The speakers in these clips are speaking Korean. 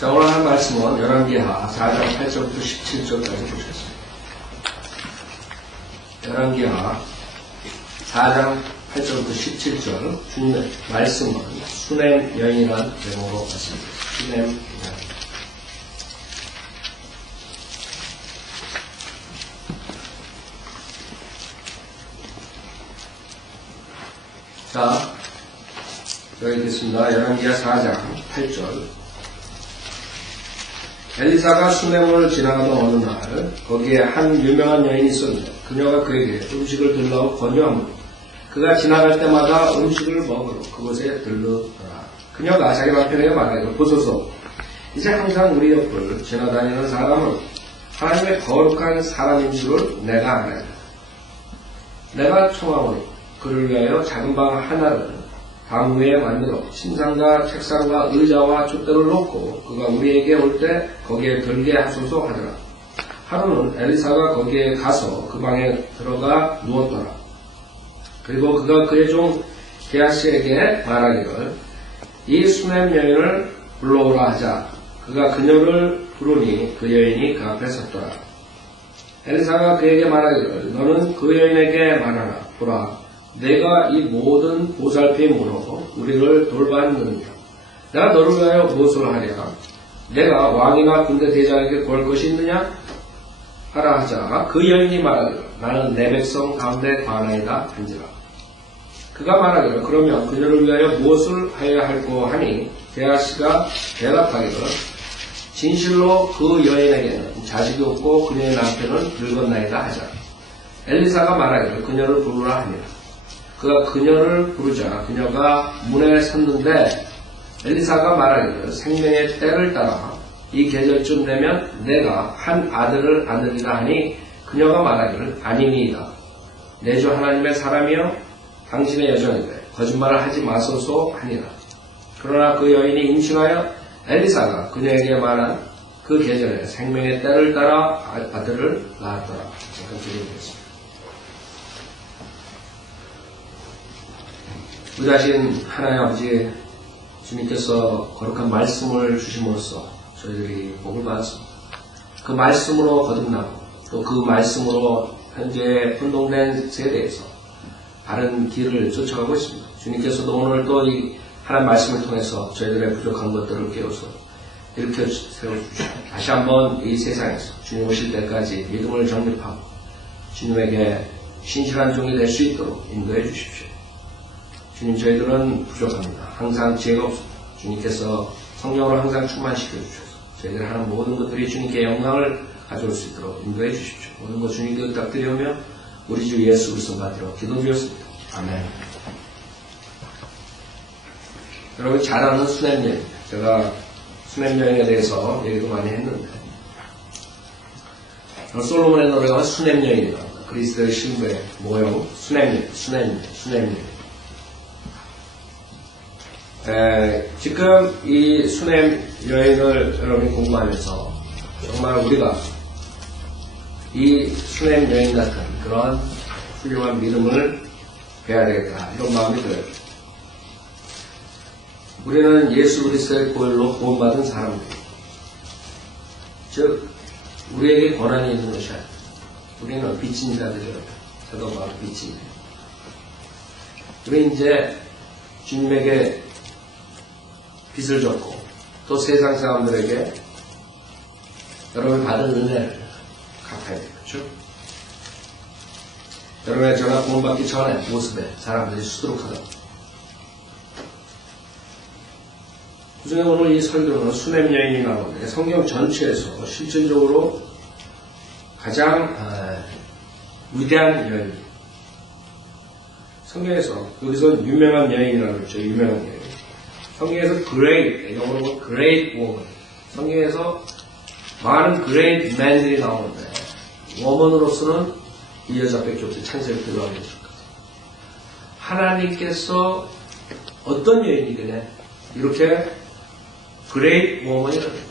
자, 오늘 할 말씀은 열왕기하 4장 8절부터 17절까지 보셨습니다. 열왕기하 4장 8절부터 17절 주님의 말씀은 수넴 여인이라는 제목으로 봤습니다. 수넴 여인. 자, 여기 있겠습니다. 열왕기하 4장 8절. 엘리사가 수넴을 지나가던 어느 날 거기에 한 유명한 여인이 있었는데 그녀가 그에게 음식을 들라고 권유하므로 그가 지나갈 때마다 음식을 먹으러 그곳에 들르더라. 그녀가 자기 남편에게 말하기를 보소서, 이제 항상 우리 옆을 지나다니는 사람은 하나님의 거룩한 사람인 줄을 내가 알아야. 내가 청하오니 그를 위하여 작은 방 하나를 방 위에 만들어 침상과 책상과 의자와 촛대를 놓고 그가 우리에게 올 때 거기에 들게 하소서 하더라. 하루는 엘리사가 거기에 가서 그 방에 들어가 누웠더라. 그리고 그가 그의 종 게하시에게 말하기를 이 수넴 여인을 불러오라 하자. 그가 그녀를 부르니 그 여인이 그 앞에 섰더라. 엘리사가 그에게 말하기를 너는 그 여인에게 말하라. 보라, 내가 이 모든 보살핌으로 우리를 돌봤느니라. 내가 너를 위하여 무엇을 하랴? 내가 왕이나 군대 대장에게 구할 것이 있느냐? 하라 하자. 그 여인이 말하기를 나는 내 백성 가운데 관하이다 한지라. 그가 말하기를 그러면 그녀를 위하여 무엇을 하여야 할꼬 하니 게하시가 대답하기를 진실로 그 여인에게는 자식이 없고 그녀의 남편은 늙었나이다 하자. 엘리사가 말하기를 그녀를 부르라 하니라. 그가 그녀를 부르자 그녀가 문에 섰는데 엘리사가 말하기를 생명의 때를 따라 이 계절쯤 되면 내가 한 아들을 낳으리라 하니 그녀가 말하기를 아니니이다. 내 주 하나님의 사람이여 당신의 여정인데 거짓말을 하지 마소서 하니라. 그러나 그 여인이 임신하여 엘리사가 그녀에게 말한 그 계절에 생명의 때를 따라 아들을 낳았더라. 잠깐 드리겠습니다. 부자신 하나님 아버지 주님께서 거룩한 말씀을 주심으로써 저희들이 복을 받았습니다. 그 말씀으로 거듭나고 또 그 말씀으로 현재 혼동된 세대에서 바른 길을 쫓아가고 있습니다. 주님께서도 오늘 또 이 하나님 말씀을 통해서 저희들의 부족한 것들을 깨워서 일으켜 세워주시고 다시 한번 이 세상에서 주님 오실 때까지 믿음을 정립하고 주님에게 신실한 종이 될 수 있도록 인도해 주십시오. 주님, 저희들은 부족합니다. 항상 지혜가 없습니다. 주님께서 성령으로 항상 충만시켜 주셔서 저희들이 하는 모든 것들이 주님께 영광을 가져올 수 있도록 인도해 주십시오. 모든 것 주님께 부탁드리오며 우리 주 예수 그리스도 받들어 기도드렸습니다. 아멘. 여러분 잘 아는 수넴 여인, 제가 수넴 여인에 대해서 얘기도 많이 했는데 솔로몬의 노래가 수넴 여인이랍니다. 그리스도의 신부의 모형 수넴 여인. 지금 이 수넴 여인을 여러분이 공부하면서 정말 우리가 이 수넴 여인 같은 그런 훌륭한 믿음을 배워야 되겠다 이런 마음이 들어요. 우리는 예수 그리스도의 보혈로 구원받은 사람들, 즉 우리에게 권한이 있는 것이 아니라 우리는 빚진 자들이라고. 저도 바로 빚진 자. 우리 이제 주님에게 빚을 졌고 또 세상 사람들에게 여러분이 받은 은혜를 갚아야 되겠죠. 여러분의 전화 구원받기 전에 모습에 사람들이 수두룩하다. 그중에 오늘 이 설교는 수넴 여인이 나오는데 성경 전체에서 실질적으로 가장 위대한 여인. 성경에서 여기서 유명한 여인이라고 그랬죠. 유명한 여인. 성경에서 great, 영어로 great woman. 성경에서 많은 great men들이 나오는데 woman으로서는 이 여자밖에 없어요. 찬세를 들어가게 될 것 같아요. 하나님께서 어떤 여인이길래 이렇게 great woman이라고 해요.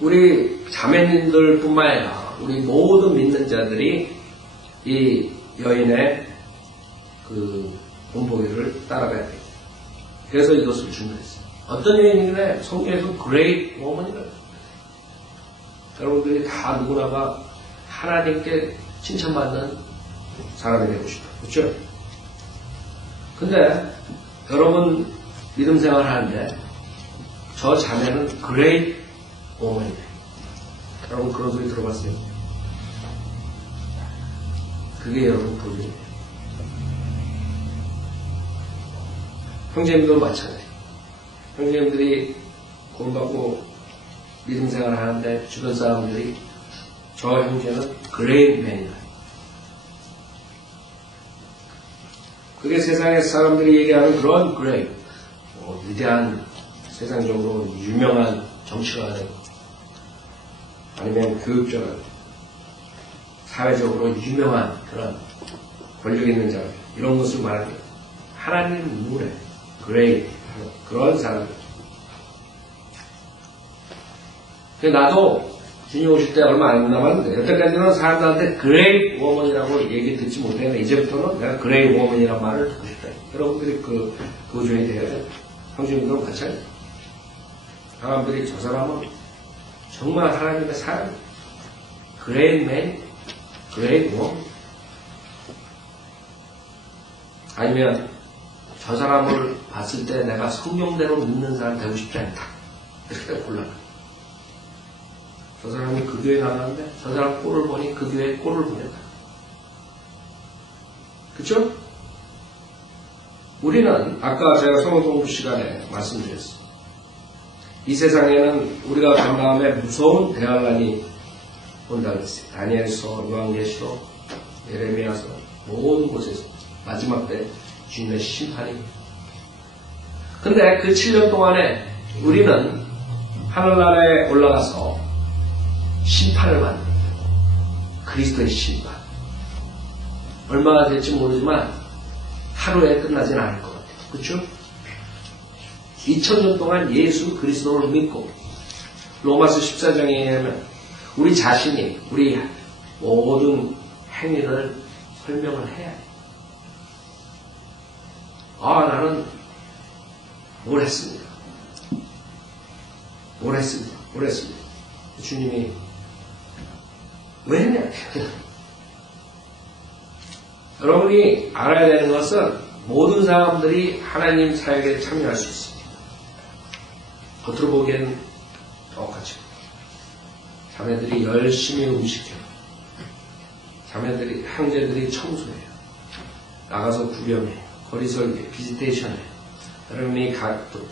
우리 자매님들 뿐만 아니라 우리 모든 믿는 자들이 이 여인의 그 본보기를 따라가야 돼요. 그래서 이것을 준비했어요. 어떤 여인이래? 성경에서 그레이트 워먼이래. 여러분들이 다 누구나가 하나님께 칭찬받는 사람이 되고 싶다. 그렇죠? 근데 여러분 믿음 생활을 하는데 저 자매는 그레이트 워먼이래. 여러분 그런 소리 들어봤어요? 그게 여러분 본인이에요. 형제님도 마찬가지예요. 형제님들이 구원받고 믿음 생활을 하는데 주변 사람들이 저 형제는 그레이트 맨이다. 그게 세상의 사람들이 얘기하는 그런 그레이트, 위대한 세상적으로 유명한 정치가는 아니면 교육자는 사회적으로 유명한 그런 권력 있는 자들 이런 것을 말합니다. 하나님 눈에 그레이트 그런 사람들. 나도 주님 오실 때 얼마 안 남았는데 여태까지는 사람들한테 그레이트 워먼이라고 얘기 듣지 못했는데 이제부터는 내가 그레이트 워먼이라는 말을 듣고 싶다. 여러분들이 그거 줘야 돼요. 형제님들은 마찬가지예요. 사람들이 저 사람은 정말 하나님의 사람, 그레이트 맨, 그레이트 워먼. 아니면 저 사람을 봤을 때 내가 성경대로 믿는 사람 되고 싶지 않다. 이렇게 곤란해. 저 사람이 그 교회 나갔는데 저 사람 꼴을 보니 그 교회에 꼴을 보냈다. 그쵸? 우리는 아까 제가 성경 공부 시간에 말씀드렸어요. 이 세상에는 우리가 간 다음에 무서운 대환란이 온다고 했어요. 다니엘서, 요한계시록, 예레미야서 모든 곳에서 마지막 때 주님의 심판이. 근데 그 7년 동안에 우리는 하늘나라에 올라가서 심판을 받는 그리스도의 심판. 얼마나 될지 모르지만 하루에 끝나진 않을 것 같아요. 그렇죠? 2000년 동안 예수 그리스도를 믿고 로마서 14장에 의하면 우리 자신이 우리 모든 행위를 설명을 해야 해요. 나는 뭘 했습니다. 뭘 했습니다. 주님이 왜 했냐? 여러분이 알아야 되는 것은 모든 사람들이 하나님 사역에 참여할 수 있습니다. 겉으로 보기에는 똑같이 자매들이 열심히 음식해요. 자매들이 형제들이 청소해요. 나가서 구경해요. 거리 설계, 비지테이션해요. 여러분이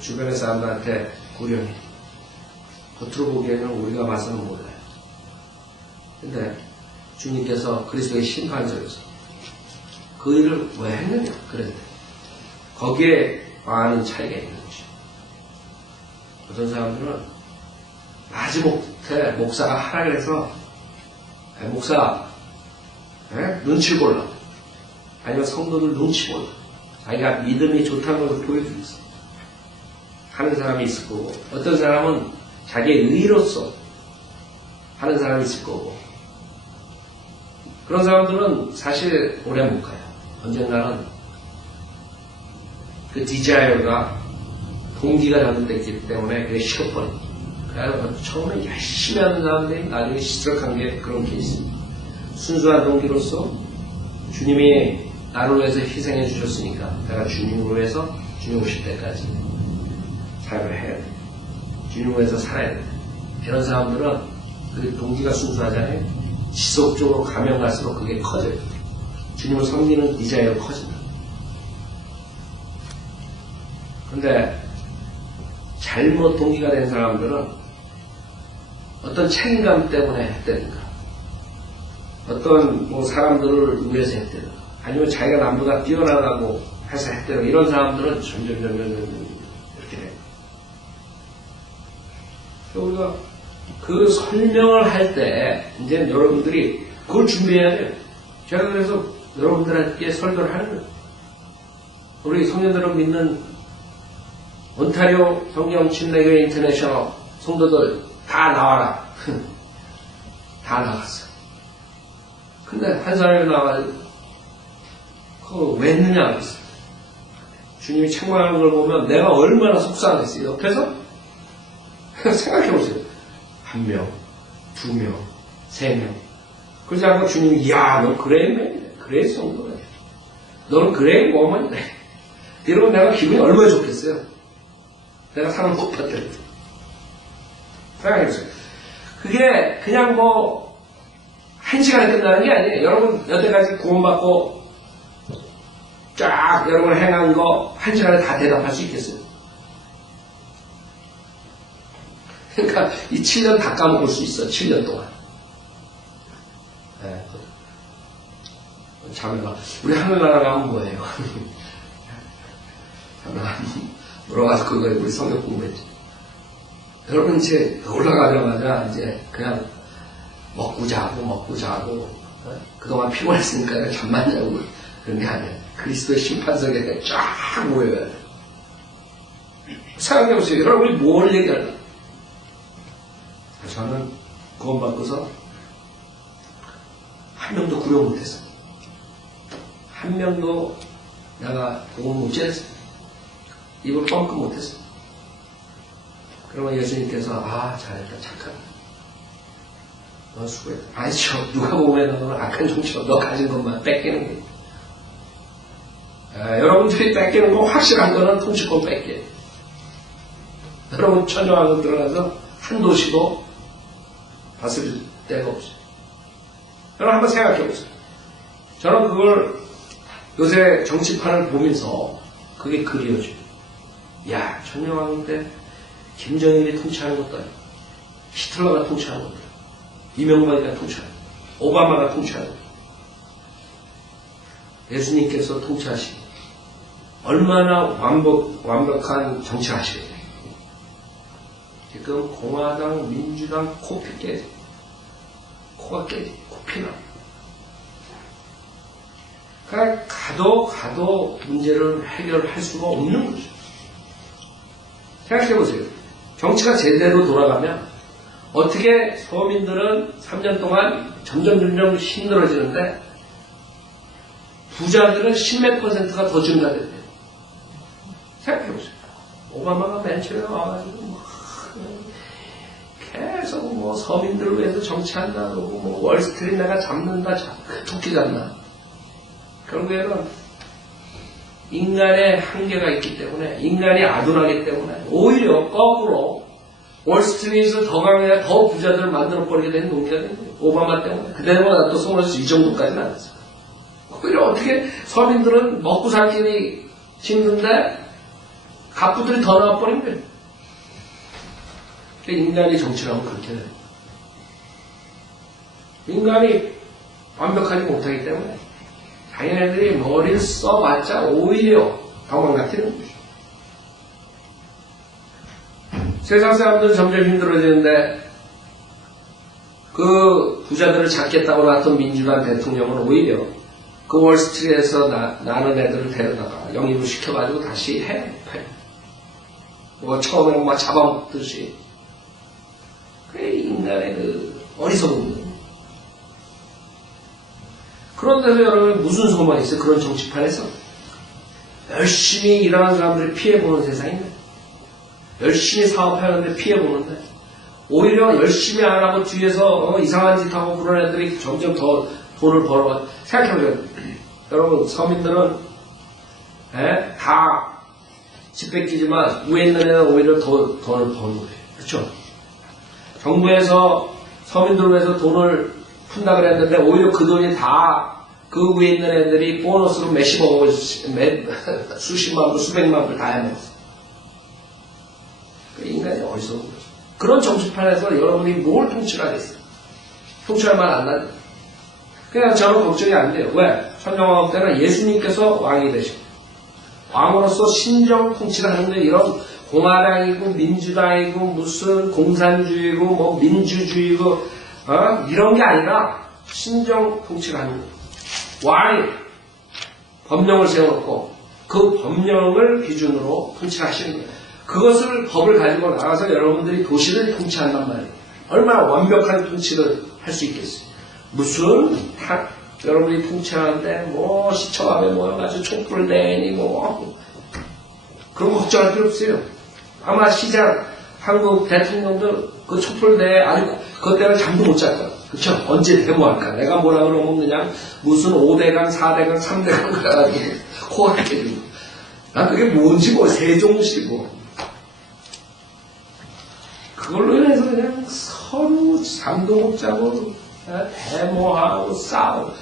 주변의 사람들한테 구경해요. 겉으로 보기에는 우리가 봐서는 몰라요. 근데 주님께서 그리스도의 심판석에서 그 일을 왜 했느냐 그랬는데 거기에 많은 차이가 있는 것이죠. 어떤 사람들은 마지못해 목사가 하라 그래서 목사 눈치 볼라 아니면 성도들 눈치 볼라 자기가 믿음이 좋다는 것을 보여주고 있어요. 하는 사람이 있을 거고 어떤 사람은 자기의 의로서 하는 사람이 있을 거고 그런 사람들은 사실 오래 못 가요. 언젠가는 그 디자이어가 동기가 잘못됐기 때문에 그게 식어버려요. 그래서 처음에 열심히 하는 사람들이 나중에 시들어간 게 그런 케이스입니다. 순수한 동기로서 주님이 나를 위해서 희생해 주셨으니까 내가 주님으로 해서 주님 오실 때까지 사역을 해야 돼요. 주님을 위해서 살아야 돼요. 이런 사람들은 그 동기가 순수하잖아요. 지속적으로 가면 갈수록 그게 커져요. 주님을 섬기는 디자이어가 커진다. 근데 잘못 동기가 된 사람들은 어떤 책임감 때문에 했다든가 어떤 사람들을 위해서 했다든가 아니면 자기가 남보다 뛰어나다고 해서 했다든가 이런 사람들은 점점 이렇게 돼요. 우리가 그 설명을 할 때 이제 여러분들이 그걸 준비해야 돼요. 제가 그래서 여러분들에게 설교를 하는 거예요. 우리 성년들을 믿는 온타리오 성경 침례교회 인터내셔널 성도들 다 나와라. 다 나갔어요. 근데 한 사람이 나와가지고 그거 왜 했느냐 그랬어요. 주님이 책망하는 걸 보면 내가 얼마나 속상했어요. 옆에서 생각해보세요. 1명, 2명, 3명. 그러지 않고 주님이 너 그레이맨이네. 그레이 정도네. 너는 그레이 워먼이네. 이러면 내가 기분이 얼마나 좋겠어요. 내가 상을 못 받더라도. 생각해보세요. 그게 그냥 뭐 1시간에 끝나는 게 아니에요. 여러분 여태까지 구원받고 쫙 여러분 행한 거 1시간에 다 대답할 수 있겠어요? 그러니까 이 7년 다 까먹을 수 있어. 7년 동안. 네. 자매가 우리 하늘나라 가면 뭐예요? 물어가서 그거 우리 성경 공부했지. 여러분 이제 올라가자마자 이제 그냥 먹고 자고 그동안 피곤했으니까 잠만 자고 그런 게 아니에요. 그리스도의 심판석에 쫙 모여야 돼. 생각해보세요. 여러분이 뭘 얘기할까? 저는 구원받고서 한 명도 구려 못했어. 한 명도 내가 구원 못 지냈어. 입을 뻥끗 못했어. 그러면 예수님께서 잘했다 착하다. 너 수고했다. 아니죠. 누가 보면 너는 악한 종처럼 너 가진 것만 뺏기는 거예요. 여러분들이 뺏기는 거 확실한 거는 통치권 뺏겨요. 여러분 천정하고 들어가서 한 도시도 다스릴 데가 없어요. 여러분 한번 생각해 보세요. 저는 그걸 요새 정치판을 보면서 그게 그리워져요. 천년왕인데 김정일이 통치하는 것도 아니고 히틀러가 통치하는 것도 아니고 이명박이가 통치하는 것도 오바마가 통치하는 것도 예수님께서 통치하시고 얼마나 완벽한 정치하시겠어요. 지금 공화당, 민주당 코피 깨지. 코가 깨지. 코피나. 그러니까 가도 문제를 해결할 수가 없는 거죠. 생각해보세요. 정치가 제대로 돌아가면 어떻게 서민들은 3년 동안 점점 힘들어지는데 부자들은 10몇 %가 더 증가됐대요. 생각해보세요. 오바마가 맨 처음에 와가지고 계속 서민들을 위해서 정치한다 그러고 월스트리트 내가 잡는다 토끼 잡나. 결국에는 인간의 한계가 있기 때문에 인간이 아둔하기 때문에 오히려 거꾸로 월스트리트에서 더 강해야 더 부자들을 만들어버리게 된 논리가 된 거예요. 오바마 때문에. 그때마다 또 소문에서 이 정도까지는 안 했어요. 오히려 어떻게 서민들은 먹고 살 길이 힘든데 갑부들이 더 나와버린 거예요. 인간이 정치를 하면 그렇게 돼요. 인간이 완벽하지 못하기 때문에 자기네들이 머리를 써봤자 오히려 도망가티는 거죠. 세상 사람들은 점점 힘들어지는데 그 부자들을 잡겠다고 나왔던 민주당 대통령은 오히려 그 월스트리트에서 나는 애들을 데려다가 영입을 시켜가지고 다시 해. 처음에는 막 잡아먹듯이. 그게 인간의 그 어리석은 거예요. 그런 데서 여러분 무슨 소망이 있어요? 그런 정치판에서 열심히 일하는 사람들이 피해보는 세상인데 열심히 사업하는데 피해보는데 오히려 열심히 안 하고 뒤에서 이상한 짓 하고 그런 애들이 점점 더 돈을 벌어가지고 생각해보세요. 여러분 서민들은 다 집 뺏기지만 위에 있는 애는 오히려 더 돈을 버는 거예요. 그렇죠? 정부에서 서민들을 위해서 돈을 푼다 그랬는데 오히려 그 돈이 다 그 위에 있는 애들이 보너스로 몇십억 원, 수십만 불, 수백만 불 다 해먹었어. 인간이 어리석은 거죠. 그런 정치판에서 여러분이 뭘 통치를 하겠어요? 통치할 만 안 나죠. 그냥 저는 걱정이 안 돼요. 왜? 천정왕 때는 예수님께서 왕이 되시고 왕으로서 신정 통치를 하는데 이런 공화당이고 민주당이고 무슨 공산주의고 뭐 민주주의고 이런 게 아니라 신정 통치를 하는 거예요. 왕이 법령을 세워놓고 그 법령을 기준으로 통치를 하시는 거예요. 그것을 법을 가지고 나가서 여러분들이 도시를 통치한단 말이에요. 얼마나 완벽한 통치를 할 수 있겠어요. 무슨 여러분이 통치하는데 뭐 시청 앞에 모여가지고 촛불 내니 그런 거 걱정할 필요 없어요. 아마 시장, 한국 대통령들 그 촛불대에 아주 그것 때문에 잠도 못 잘 거야. 그쵸? 언제 데모할까? 내가 뭐라 그러면 그냥 무슨 5대강, 4대강, 3대강 그래가지고 코가 깨지고. 난 그게 뭔지 뭐 세종시고. 그걸로 인해서 그냥 서로 잠도 못 자고 데모하고 싸우고.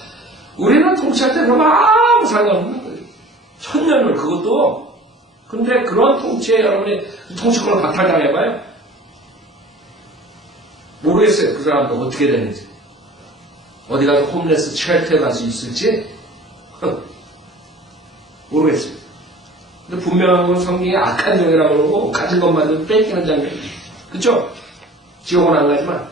우리는 통치할 때 그러면 아무 상관없는 거예요. 천년을 그것도. 근데 그런 통치에 여러분이 통치권을 박탈당해봐요. 모르겠어요. 그 사람도 어떻게 되는지. 어디 가서 홈레스 쉘터에 갈 수 있을지 모르겠어요. 근데 분명한 건 성경에 악한 종이라고 그러고 가진 것만 뺏기는 장면. 그쵸? 지옥은 안 가지만.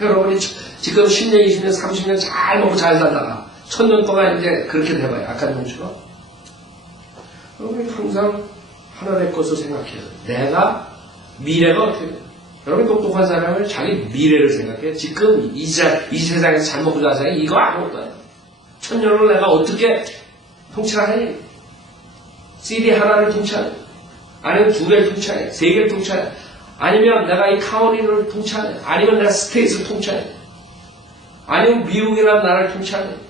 여러분이 지금 10년, 20년, 30년 잘 먹고 잘 살다가 1000년 동안 이제 그렇게 돼봐요. 악한 종처럼. 여러분이 항상 하나님의 것을 생각해요. 내가 미래가 어떻게 돼? 여러분 똑똑한 사람은 자기 미래를 생각해. 지금 이 세상에서 잘 먹고 잘 사니 이거 아무것도 아니야. 1000년을 내가 어떻게 통치를 하니? CD 하나를 통치하니? 아니면 2개를 통치하니? 3개를 통치하니? 아니면 내가 이 카운티를 통치하니? 아니면 내가 스테이트를 통치하니? 아니면 미국이라는 나라를 통치하니?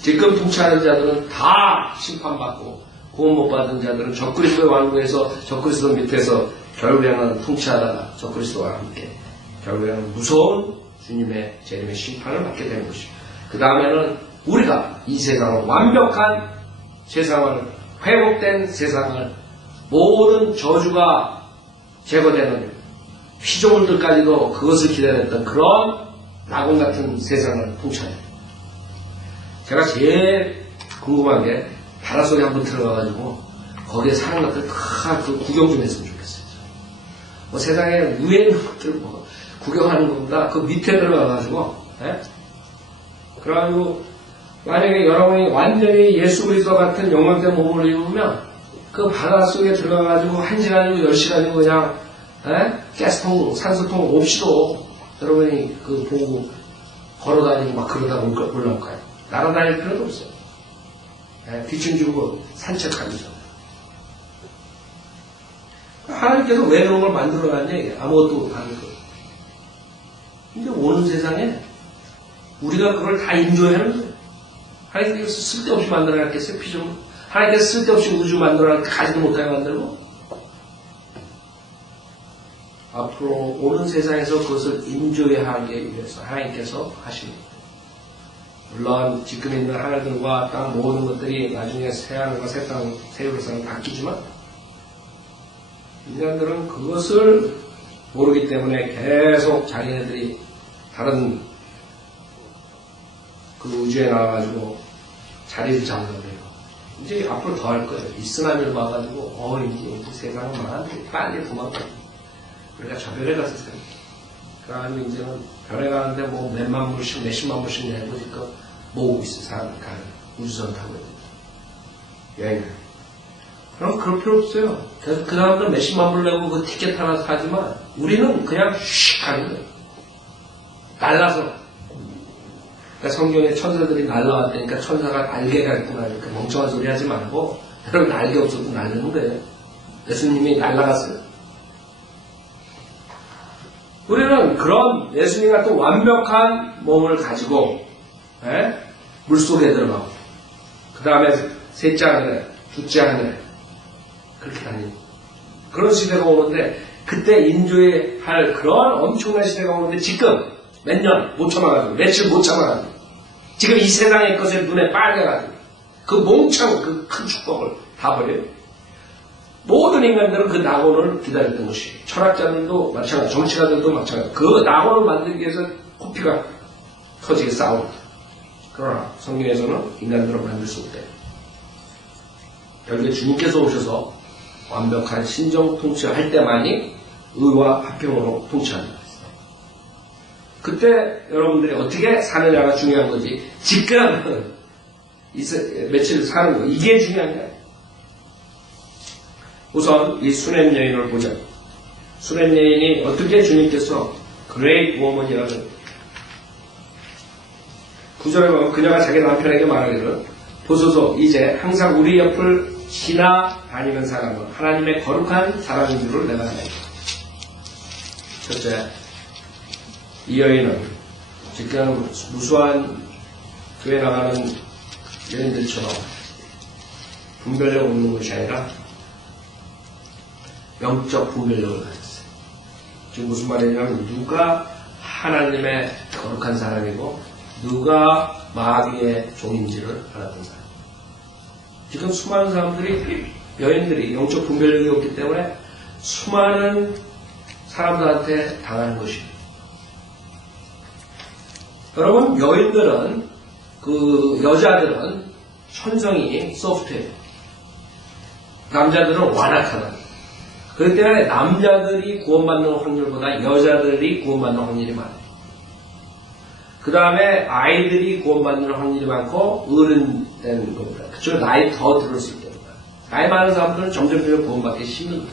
지금 통치하는 자들은 다 심판받고 구원 못 받은 자들은 적그리스도의 왕국에서 적그리스도 밑에서 결국에는 통치하다가 적그리스도와 함께 결국에는 무서운 주님의 재림의 심판을 받게 되는 것이고, 그 다음에는 우리가 이 세상을 완벽한 세상을 회복된 세상을 모든 저주가 제거되는 피조물들까지도 그것을 기다렸던 그런 낙원 같은 세상을 통치해요. 제가 제일 궁금한 게 바다 속에 한번 들어가가지고 거기에 사는 것들 다 그 구경 좀 했으면 좋겠어요. 뭐 세상에 위에 있는 것들 뭐 구경하는 것보다 그 밑에 들어가가지고, 그래가지고 만약에 여러분이 완전히 예수 그리스도 같은 영광된 몸을 입으면 그 바다 속에 들어가가지고 1시간이고 10시간이고 그냥 가스통, 산소통 없이도 여러분이 그 보고 걸어다니고 막 그러다 올라올 거예요. 날아다닐 필요도 없어요. 귀춘 주고 산책하면서. 하나님께서 왜 그런 걸 만들어놨냐? 아무것도 아닌 거. 근데 오는 세상에 우리가 그걸 다 인조하는 거예요. 하나님께서 쓸데없이 만들어놨겠어요? 피조물. 하나님께서 쓸데없이 우주 만들어놨고 가지도 못하게 만들고. 앞으로 오는 세상에서 그것을 인조하기 위해서 하나님께서 하십니다. 물론 지금 있는 하늘들과 땅 모든 것들이 나중에 새하늘과 새 땅, 새 우주선은 바뀌지만 인간들은 그것을 모르기 때문에 계속 자기네들이 다른 그 우주에 나와가지고 자리를 잡으려고 해요. 이제 앞으로 더 할 거예요. 이 쓰나미를 봐가지고 이제 세상은 망한데 빨리 도망가. 우리가 저 별에 가서 살아요. 그래가지고 이제는 별에 가는데 뭐 몇만 불씩 몇십만 불씩 내고 이거 모으고 있어요. 사람이 가는 우주선 타고 여행을. 그럼 그럴 필요 없어요. 그래서 그 사람들 몇십만 불 내고 그 티켓 하나 사지만 우리는 그냥 슉 가는 거예요. 날라서. 그러니까 성경에 천사들이 날라왔다니까 천사가 날개가 있구나 이렇게 멍청한 소리 하지 말고 여러분 날개 없어도 날르는 거예요. 예수님이 날아갔어요. 우리는 그런 예수님 같은 완벽한 몸을 가지고 물속에 들어가고 그 다음에 셋째 하늘에 둘째 하늘에 그렇게 다니는 그런 시대가 오는데 그때 인조에 할 그런 엄청난 시대가 오는데 지금 몇 년 못 참아가지고 며칠 못 참아가지고 지금 이 세상의 것에 눈에 빨개가지고 그 몽창 그 큰 축복을 다 버려요. 모든 인간들은 그 낙원을 기다렸던 것이 철학자들도 마찬가지, 정치가들도 마찬가지. 그 낙원을 만들기 위해서 코피가 터지게 싸웁니다. 그러나 성경에서는 인간들을 만들 수 없대요. 결국에 주님께서 오셔서 완벽한 신정 통치를 할 때만이 의와 화평으로 통치합니다. 그때 여러분들이 어떻게 사느냐가 중요한 거지. 지금 며칠 사는 거 이게 중요한 거야. 우선 이 수냄 여인을 보자. 수냄 여인이 어떻게 주님께서 그레이트 워먼이라는 구절에 보면 그녀가 자기 남편에게 말하기를 보소서 이제 항상 우리 옆을 지나다니는 사람은 하나님의 거룩한 사람인 줄을 내가 알다. 첫째, 이 여인은 지금 무수한 교회 나가는 여인들처럼 분별력 없는 것이 아니라 영적 분별력을 가졌어요. 지금 무슨 말이냐면 누가 하나님의 거룩한 사람이고 누가 마귀의 종인지를 알았던 사람. 지금 수많은 사람들이, 여인들이 영적 분별력이 없기 때문에 수많은 사람들한테 당하는 것입니다. 여러분, 여인들은, 여자들은 천성이 소프트해요. 남자들은 완악하다. 그렇기 때문에 남자들이 구원받는 확률보다 여자들이 구원받는 확률이 많아요. 그 다음에 아이들이 구원받는 확률이 많고 어른 되는 겁니다. 그쪽에 나이 더 들었을 때입니다. 나이 많은 사람들은 점점 구원받기 힘든 거예요.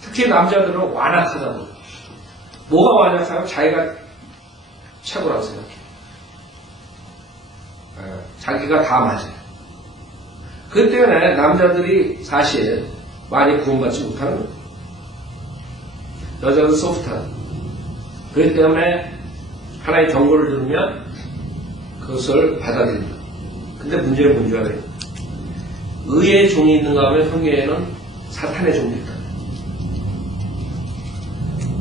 특히 남자들은 완악하다고. 뭐가 완악하면 자기가 최고라고 생각해요. 자기가 다 맞아요. 그렇기 때문에 남자들이 사실 많이 구원받지 못하는 거예요. 여자는 소프트하다. 그렇기 때문에 하나의 경고를 들으면 그것을 받아들인다. 근데 문제는 문제가 돼요. 의의 종이 있는가 하면 성경에는 사탄의 종이 있다.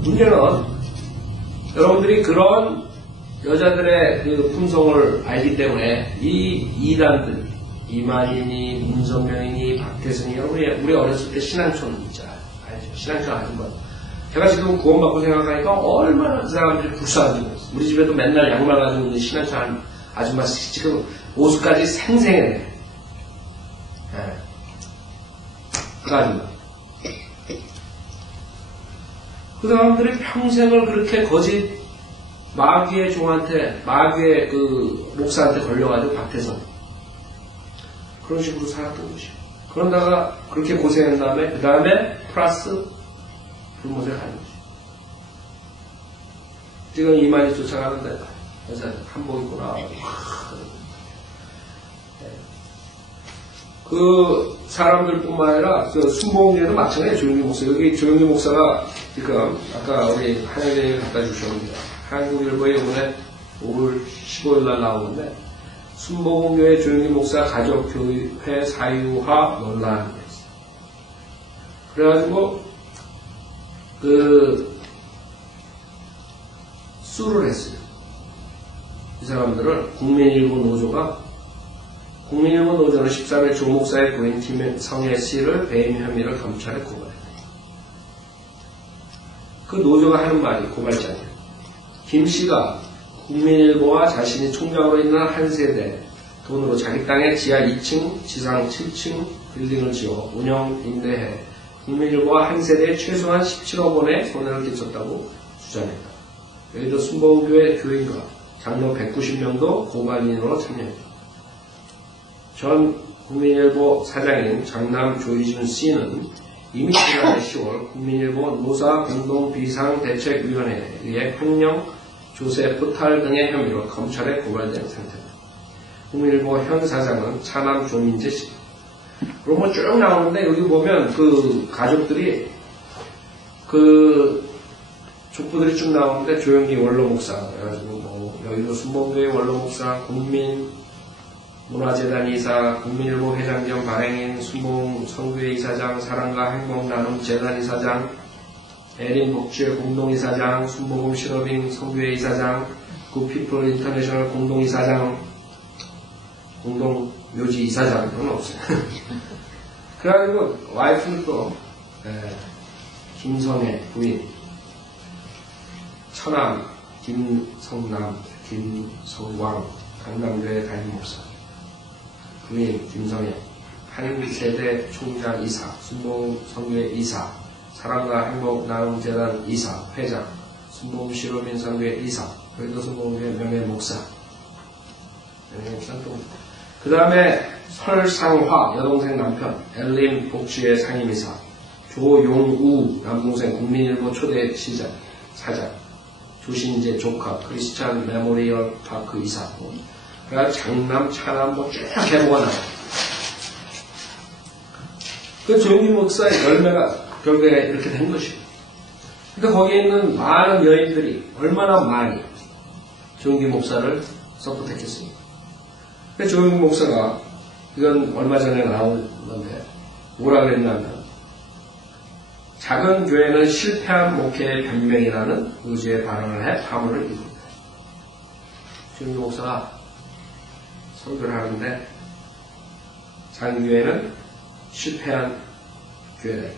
문제는 여러분들이 그런 여자들의 그 품성을 알기 때문에 이 이단들, 이만희니, 문성명이니, 박태선이, 우리 어렸을 때 신앙촌 있잖아요. 알죠? 신앙촌 아줌마. 제가 지금 구원받고 생각하니까 얼마나 그 사람들이 불쌍한지. 우리 집에도 맨날 양말 가지고 있는 신앙촌 아줌마 지금 오수까지 생생해. 네. 그 아줌마. 그 사람들이 평생을 그렇게 거짓 마귀의 종한테, 마귀의 그 목사한테 걸려가지고 박태선. 그런 식으로 살았던 것이요. 그런다가 그렇게 고생한 다음에, 그 다음에 플러스 불못에 가는 거죠. 지금 이만희 쫓아가는데, 여자 한복 입고 나와가지고. 그 사람들 뿐만 아니라, 그 순복음에도 마찬가지예요. 조영기 목사. 여기 조영기 목사가 지금, 아까 우리 한양대에 갖다 주셨는데, 한국일보에 오늘 5월 15일 날 나오는데, 순복음교회 조영기 목사 가족교회 사유화 논란이 있어요. 그래가지고, 수를 했어요. 이 사람들을 국민일보 노조는 13일 조 목사의 부인 김성애 씨를 배임 혐의를 검찰에 고발했다. 그 노조가 하는 말이 고발장이에요. 김 씨가 국민일보와 자신이 총장으로 있는 한 세대 돈으로 자기 땅에 지하 2층, 지상 7층 빌딩을 지어 운영, 임대해 국민일보와 한 세대에 최소한 17억 원의 손해를 끼쳤다고 주장했다. 여의도 순복음교회 교인과 장로 190명도 고발인으로 참여했다. 전 국민일보 사장인 장남 조희준 씨는 이미 지난해 10월 국민일보 노사 공동비상대책위원회에 의해 횡령, 조세, 포탈 등의 혐의로 검찰에 고발된 상태다. 국민일보 현 사장은 차남 조민재 씨. 그런 거 쭉 나오는데 여기 보면 그 가족들이 그 족부들이 쭉 나오는데 조영기 원로 목사, 그래가지고 뭐 여의도 순복음교회 원로 목사, 국민 문화재단 이사, 국민일보 회장 겸 발행인 순복음 선교회 이사장, 사랑과 행복 나눔 재단 이사장, 에린 복지회 공동이사장, 순복음 실업인 선교회 이사장, 굿피플 인터내셔널 공동이사장, 공동묘지 이사장은 없어요. 그래가지고 와이프는 또 김성애 부인, 처남 김성남, 김성왕 강남교회 담임 목사, 부인 김성애, 한 세대 총장 이사, 순복음 선교회 이사, 사랑과 행복 나눔 재단 이사, 회장, 순복음 실업인 선교회 이사, 여의도 순복음교회 명예 목사, 그 다음에 설상화 여동생 남편, 엘린 복지회 상임이사, 조용우 남동생 국민일보 초대 시장 사장, 조신제 조카 크리스찬 메모리얼 파크 이사고, 그래서 장남, 차남 뭐쭉 계보가 나와요. 그 조용기 목사의 열매가 결국에 이렇게 된 것이고, 근데 거기에 있는 많은 여인들이 얼마나 많이 조용기 목사를 서포트했겠습니까? 근데 조용기 목사가 이건 얼마 전에 나온 건데 뭐라 그랬냐면, 작은 교회는 실패한 목회의 변명이라는 의지의 발언을 해 파문을 일습니다. 조용기 목사가 설교를 하는데 작은 교회는 실패한 교회다.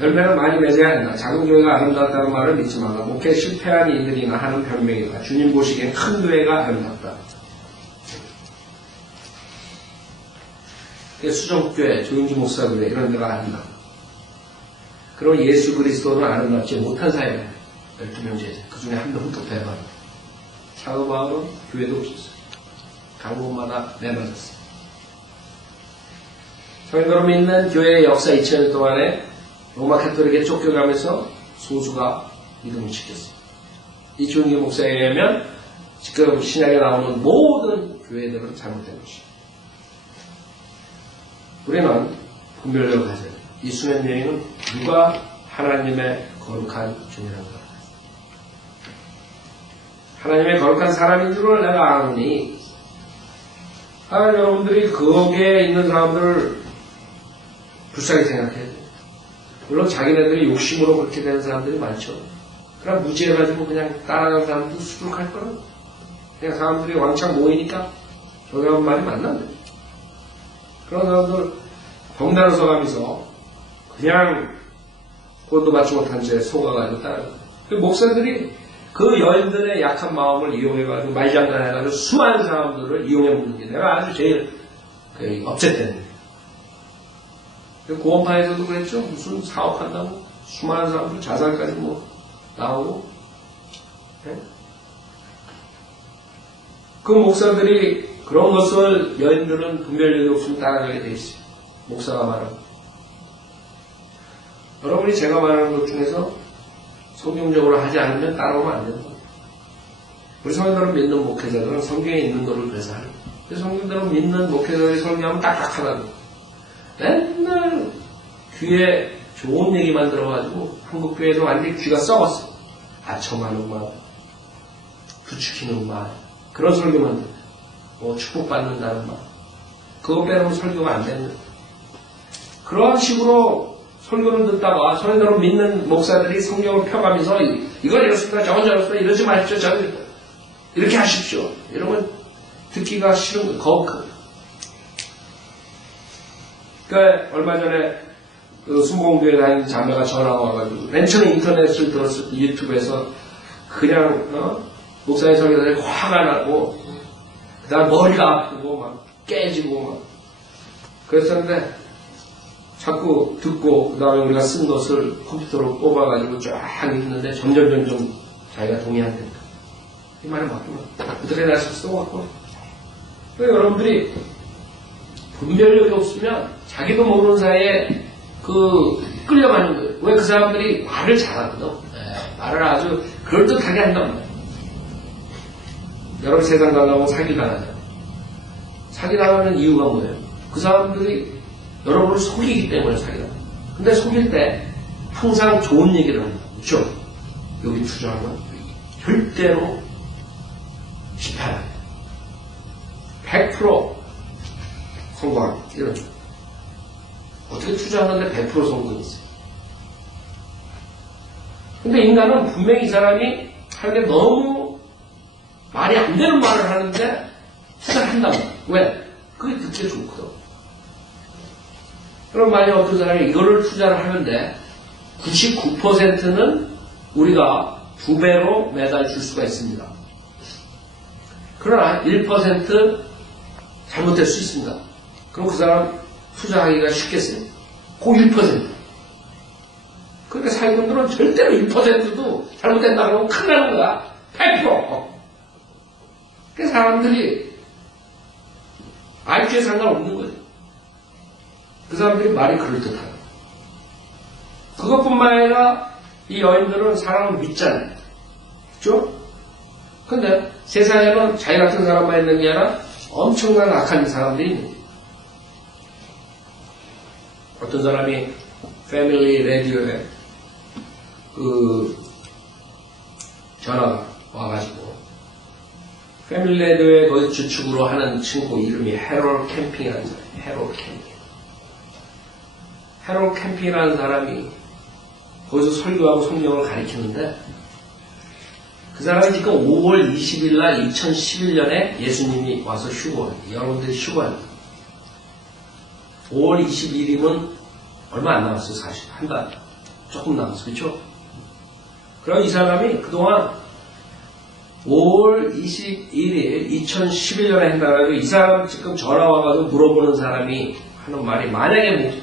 열매는 많이 맺어야 한다. 작은 교회가 아름답다는 말을 믿지 말라. 목회 실패한 이들이나 하는 변명이다. 주님 보시기엔 큰 교회가 아름답다. 수정교회, 조용기 목사교회 이런 데가 아름답다. 그럼 예수 그리스도는 아름답지 못한 사회예요. 12명 제자. 그 중에 한 명 흠뻑 배반합니다. 사도바울은 교회도 없었어요. 강국마다 내맞았어요. 성인으로 믿는 교회의 역사 2000년 동안에 로마 카톨릭에 쫓겨가면서 소수가 믿음을 지켰어요. 이 조용기 목사에 의하면 지금 신약에 나오는 모든 교회들은 잘못된 것이에요. 우리는 분별력을 가져야 돼요. 이 수면 여인은 누가 하나님의 거룩한 종이란가? 하나님의 거룩한 사람인 줄을 내가 아노니, 여러분들이 거기에 있는 사람들을 불쌍히 생각해야 돼요. 물론 자기네들이 욕심으로 그렇게 되는 사람들이 많죠. 그럼 무지해가지고 그냥 따라가는 사람도 수룩할 거는 그냥 사람들이 왕창 모이니까 저기 하는 말이 맞나? 그런 사람들 병나는 서가면서 그냥 구원도 받지 못한 채 속아가지고 따라가요. 목사들이 그 여인들의 약한 마음을 이용해가지고 말장난해가지고 수많은 사람들을 이용해먹는 게 내가 아주 제일 업체된. 구원파에서도 그랬죠. 무슨 사업한다고 수많은 사람들 자살까지 뭐 나오고. 네? 그 목사들이 그런 것을 여인들은 분별력이 없으면 따라가게 돼 있어요. 목사가 말하고. 여러분이 제가 말하는 것 중에서 성경적으로 하지 않으면 따라오면 안 된다. 우리 성경대로 믿는 목회자들은 성경에 있는 것을 그래서 하는 거예요. 성경대로 믿는 목회자들이 설교하면 딱딱하다고. 맨날 귀에 좋은 얘기만 들어가지고 한국교회에서 완전히 귀가 썩었어. 아첨하는 말, 부추기는 말, 그런 설교만 들어요. 뭐 축복받는다는 말. 그거 빼놓으면 설교가 안 되는 거예요. 그런 식으로 설교를 듣다가 성경대로 믿는 목사들이 성경을 펴가면서 이건 이렇습니다. 저건 저렇습니다. 이러지 마십시오. 저건 이렇게 하십시오. 이러면 듣기가 싫은 거예요. 그러니까 얼마 전에 그 순복음교회 다니는 자매가 전화가 와가지고 맨 처음에 인터넷을 들었을 때 유튜브에서 그냥 목사의 설교들이 화가 나고 그 다음 머리가 아프고 막 깨지고 막 그랬었는데 자꾸 듣고 그 다음에 우리가 쓴 것을 컴퓨터로 뽑아가지고 쫙 읽는데 점점 자기가 동의한답니다. 이 말이 맞구나. 인터넷에서 써갖고 여러분들이 분별력이 없으면 자기도 모르는 사이에 끌려가는 거예요. 왜 그 사람들이 말을 잘하거든. 말을 아주 그럴듯하게 한단 말이에요. 여러분 세상 가려고 사기당하잖아요. 사기당하는 이유가 뭐예요? 그 사람들이 여러분을 속이기 때문에 사기당해요. 근데 속일 때 항상 좋은 얘기를 합니다. 그렇죠? 여기 투자하면 절대로 실패 안 해요. 100% 성공합니다. 이런 쪽. 어떻게 투자하는데 100% 성공이 있어요. 근데 인간은 분명히 이 사람이 할 게 너무 말이 안 되는 말을 하는데 투자를 한단 말이에요. 왜? 그게 듣기에 좋거든. 그럼 만약 어떤 사람이 이거를 투자를 하는데 99%는 우리가 2배로 매달 줄 수가 있습니다. 그러나 1% 잘못될 수 있습니다. 그럼 그 사람 투자하기가 쉽겠어요? 그 1%. 그러니까 사기꾼들은 절대로 1%도 잘못된다 그러면 큰일 나는 거야. 100%. 그래서 사람들이 IQ에 상관없는 거죠. 그 사람들이 말이 그럴듯하다. 그것뿐만 아니라 이 여인들은 사랑을 믿잖아요. 그죠? 근데 세상에는 자기 같은 사람만 있는 게 아니라 엄청난 악한 사람들이 있는 거예요. 어떤 사람이 패밀리 라디오에 전화가 와가지고 패밀리 라디오에 거기 주축으로 하는 친구 이름이 해롤 캠핑이라는 사람이에요. 해롤 캠핑. 해롤 캠핑이라는 사람이 거기서 설교하고 성경을 가르치는데 그 사람이 지금 5월 20일 날 2011년에 예수님이 와서 휴거합니다. 여러분들이 휴거합니다. 5월 20일이면 얼마 안 남았어요, 사실. 한 달. 조금 남았어요. 그렇죠? 그럼 이 사람이 그동안 5월 21일 2011년에 한다고 이 사람 지금 전화 와가지고 물어보는 사람이 하는 말이 만약에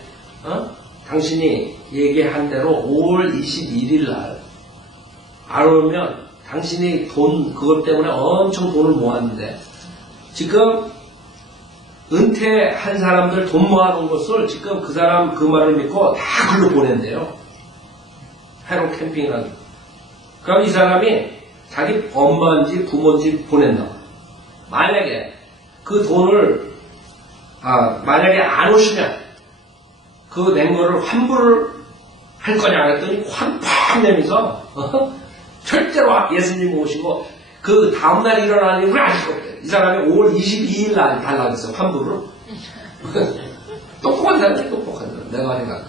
당신이 얘기한 대로 5월 21일 날 알아오면 당신이 그것 때문에 엄청 돈을 모았는데 지금 은퇴한 사람들 돈 모아놓은 것을 지금 그 사람 그 말을 믿고 다 글로 보낸대요. 해로 캠핑이라는. 그럼 이 사람이 자기 엄마인지 부모인지 보낸다. 만약에 그 돈을 만약에 안 오시면 그 낸 거를 환불을 할 거냐 했더니 팍 내면서 절대로 예수님 오시고 그 다음날 일어나는 일을 아실 거예요. 이 사람이 5월 22일 날 달라고 했어요. 환불을. 똑똑한 사람이 똑똑한 사람. 내가 생각해.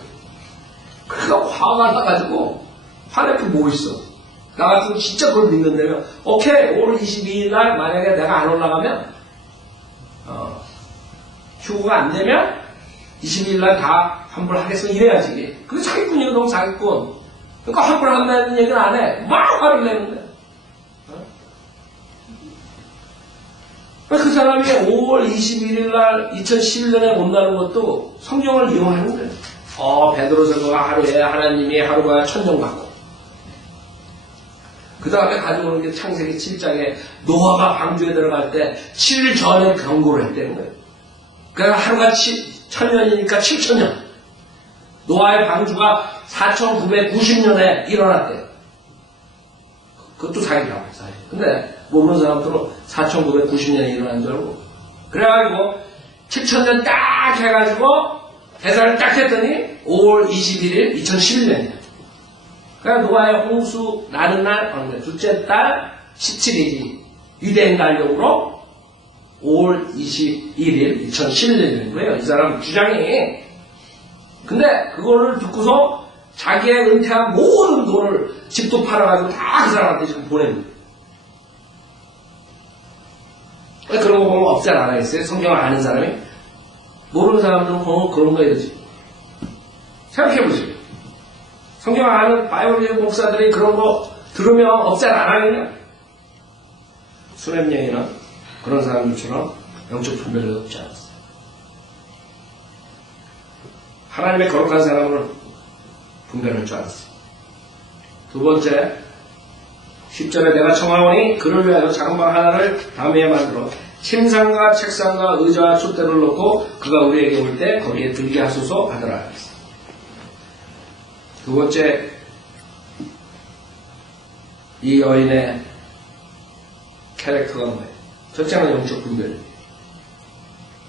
그래서 화가 나가지고 화내고 뭐 있어. 나 같으면 진짜 그걸 믿는다면 오케이 5월 22일 날 만약에 내가 안 올라가면 휴고가 안 되면 22일 날 다 환불하겠어 이래야지. 그게 자기꾼이야. 너무 자기꾼. 그러니까 환불한다는 얘기는 안 해. 막 화를 내는데. 그 사람이 5월 21일 날 2011년에 온다는 것도 성경을 이용하는 거예요. 베드로서가 하루에 하나님이 하루가 천정 받고 그 다음에 가져오는 게 창세기 7장에 노아가 방주에 들어갈 때 7일 전에 경고를 했다는 거예요. 그러니까 하루가 1000년이니까 7000년. 노아의 방주가 4990년에 일어났대요. 그것도 사기라고 사실. 근데 모르는 사람들은 4990년에 일어난 줄 알고. 그래가지고 7000년 딱 해가지고 계산을 딱 했더니 5월 21일 2011년이에요. 그러니까 노아의 홍수 나는 날 둘째 달 17일이 유대인 달력으로 5월 21일 2011년인 거예요. 이 사람 주장이. 근데 그거를 듣고서 자기의 은퇴한 모든 돈을 집도 팔아가지고 다 그 사람한테 지금 보냅니다. 그런 거 보면 없잖아 안 하겠어요? 성경을 아는 사람이? 모르는 사람들은 보면 그런 거 이러지. 생각해보세요. 성경을 아는 바이블 목사들이 그런 거 들으면 없잖아 안 하겠냐? 수렴여인은 그런 사람들처럼 영적 분별이 없지 않았어요. 하나님의 거룩한 사람을 분별할 줄 알았어요. 두 번째, 10절에 내가 청하오니 그를 위하여 작은 방 하나를 담에 만들어 침상과 책상과 의자와 촛대를 놓고 그가 우리에게 올 때 거기에 들게 하소서 하더라. 두 번째, 이 여인의 캐릭터가 뭐예요? 첫째는 영적 분별,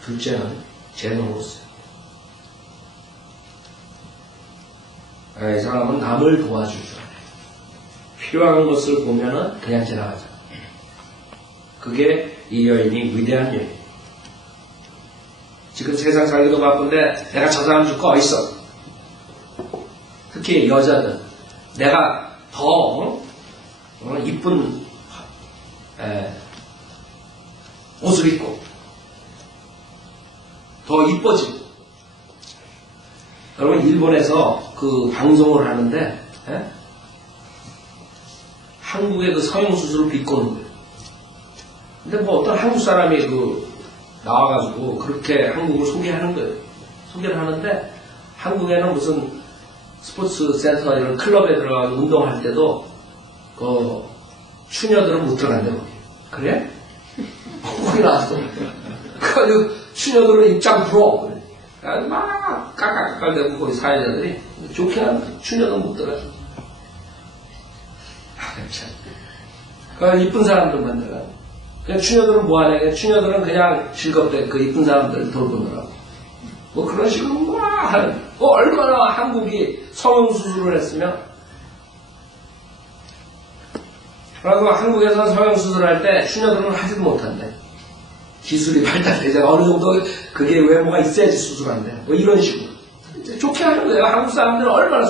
둘째는 제너로스. 이 사람은 남을 도와주죠. 필요한 것을 보면은 그냥 지나가죠. 그게 이 여인이 위대한 여인. 지금 세상 살기도 바쁜데 내가 저 사람 줄 거 어딨어? 특히 여자들. 내가 더 이쁜 옷을 입고 더 이뻐지고. 여러분 일본에서 그 방송을 하는데 한국의 그 성형수술을 비꼬는 거예요. 근데 뭐 어떤 한국 사람이 나와가지고 그렇게 한국을 소개하는 거예요. 소개를 하는데 한국에는 무슨 스포츠 센터 이런 클럽에 들어가서 운동할 때도 그 추녀들은 못 들어간대요. 그래? 거기 나왔어. 그래가지고 추녀들은 입장 풀어. 막 깍깍깍깍대고 거기 사회자들이 좋긴 한데 추녀도 못 들어가요. 그 이쁜 사람들만 내가. 그냥 추녀들은 뭐하냐? 추녀들은 그냥 즐겁대. 그 이쁜 사람들 돌보느라고. 뭐 그런 식으로 막 하는. 얼마나 한국이 성형수술을 했으면. 그리고 한국에서 성형수술할 때 추녀들은 하지도 못한대. 기술이 발달되지 어느 정도 그게 외모가 있어야지 수술한대. 뭐 이런 식으로. 좋게 하는 거예요. 한국 사람들은 얼마나